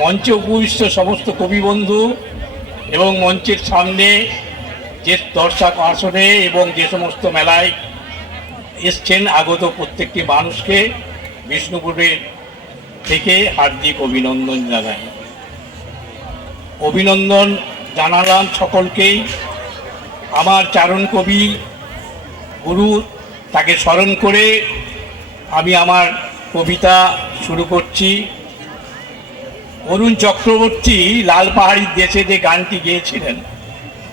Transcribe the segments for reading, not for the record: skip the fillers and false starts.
মঞ্চে উপবিষ্ট সমস্ত কবি বন্ধু এবং মঞ্চের সামনে যে দর্শক আসনে এবং যে সমস্ত মেলায় এসছেন আগত প্রত্যেকটি মানুষকে বিষ্ণুপুরের থেকে হার্দিক অভিনন্দন জানাই। অভিনন্দন জানালাম সকলকেই। আমার চারণ কবি গুরু তাকে স্মরণ করে আমি আমার কবিতা শুরু করছি। অরুণ চক্রবর্তী লাল পাহাড়ির দেশে যে গানটি গেয়েছিলেন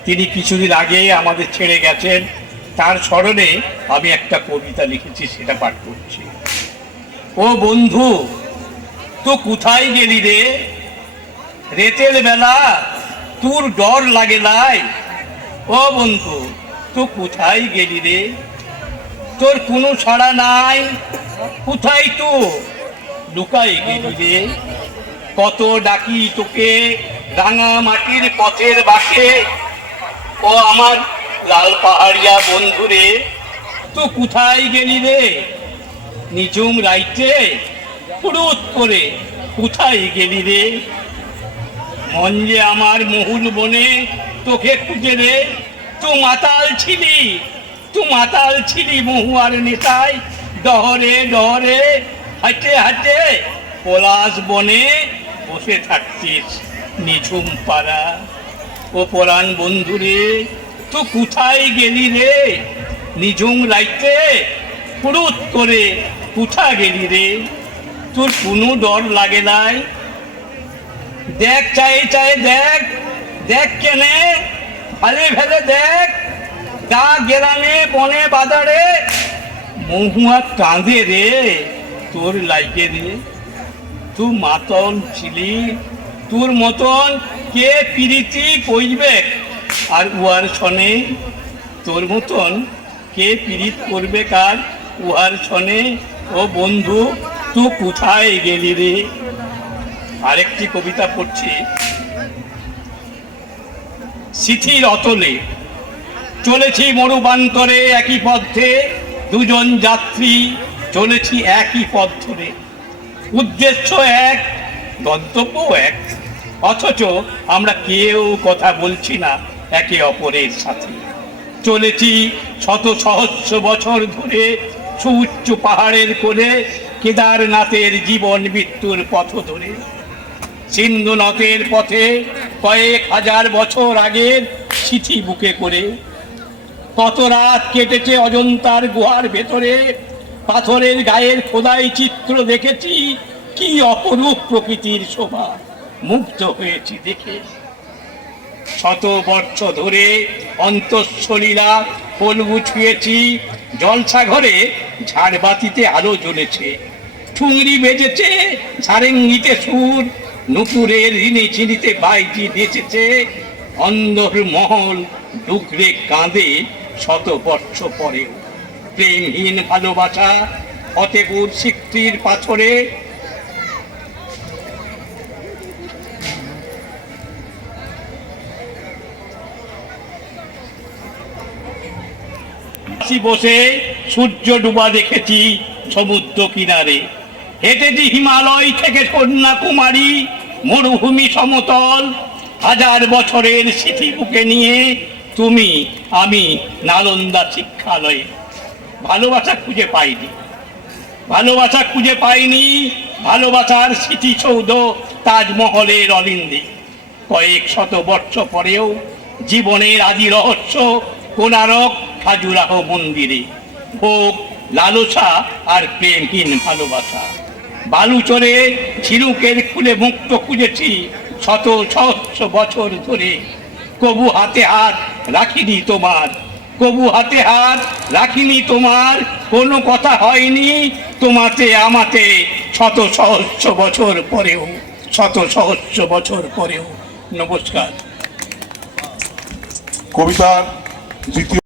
তিনি কিছুদিন আগে আমাদের ছেড়ে গেছেন। তার স্মরণে আমি একটা কবিতা লিখেছি, সেটা পাঠ করছি। ও বন্ধু তো কোথায় গেলি রে, রাতের বেলা তোর ডর লাগে নাই? ও বন্ধু তো কোথায় গেলি রে, তোর কোনো সাড়া নাই? কোথায় তো লুকাই গেলি রে? কত ডাকি তোকে রাঙা মাটির পথের বাঁকে। ও আমার লাল পাহাড়িয়া বন্ধুরে তো কোথায় গেলি রে, নিঝুম রাইতে ফুরুত করে কোথায় গেলি রে? মন যে আমার মহুল বনে তোকে খুঁজে রে, তু মাতাল ছিলি, তু মাতাল ছিলি মহুয়ার নেশায়। ডহরে ডহরে হাঁটে হাঁটে পলাশ বনে বসে থাকছিস নিঝুম পাড়া। ও পরাণ বন্ধুরে তো কোথায় গেলি রে, নিঝুম রাইতে ফুরুত করে কোথা গেলি রে? তোর কোনো ডর লাগে নাই? দেখ চাই চাই দেখ, দেখ কেনে ভালে ভেলে দেখ, গা গেরামে বনে বাজারে মহুয়া কাঁদে রে তোর লাইকে রে। তুই মাতন ছিলি, তোর মতন কে পিরিতি কইবে আর উহার ছনে? তোর মতন কে পিরিত করবে কার উহার ছনে? ও বন্ধু তুই কোথায় গেলি রে? আরেকটি কবিতা পড়ছি। সিথির অতলে চলেছি মরুবান্তরে একই পথে, দুজন যাত্রী চলেছি একই পথ ধরে। উদ্দেশ্য এক, গন্তব্য এক, অথচ আমরা কেউ কথা বলছি না একে অপরের সাথে। চলেছি শত সহস্র বছর ধরে সুউচ্চ পাহাড়ের কোলে, কেদারনাথের জীবন মৃত্যুর পথ ধরে। সিন্ধু নদের পথে কয়েক হাজার বছর আগের চিঠি বুকে করে। কত রাত কেটেছে অজন্তার গুহার ভেতরে, পাথরের গায়ের খোদাই চিত্র দেখেছি। কি অপরূপ প্রকৃতির শোভা, মুগ্ধ হয়েছি দেখে। শত বর্ষ ধরে অন্তঃসলীলা ফলগু ছুঁয়েছি, জলসা ঘরে ঝাড়বাতিতে আলো জ্বলেছে। ঠুংরি বেজেছে, সারেঙ্গিতে সুর, নুপুরের ঋণে চিনিতে বাইজি নেচেছে। অন্ধর মহল ডুকরে কাঁদে শত বর্ষ পরেও। প্রেমহীন ভালোবাসা ফতেপুর সিকটির পাথরে। বসে সূর্য ডুবা দেখেছি সমুদ্র কিনারে। হেঁটেছি হিমালয় থেকে কন্যাকুমারী, মরুভূমি সমতল। হাজার বছরের স্মৃতি বুকে নিয়ে তুমি আমি নালন্দা শিক্ষালয়ে। ভালোবাসা খুঁজে পাইনি, ভালোবাসা খুঁজে পাইনি, ভালোবাসার স্মৃতিসৌধ তাজমহলের অলিন্দে। কয়েক শত বর্ষ পরেও জীবনের আদি রহস্য কোনারক খাজুরাহ মন্দিরে। ভোগ, লালসা আর প্রেমহীন ভালোবাসা। বালুচরে ঝিনুকের খুলে মুক্ত খুঁজেছি শত সহস্র বছর ধরে। কবু হাতে হাত রাখিনি তোমার, কবু হাতে হাত রাখিনি তোমার। কোনো কথা হয়নি তোমাতে আমাতে শত সহস্র বছর পরেও, শত সহস্র বছর পরেও। নমস্কার। কবিতার দ্বিতীয়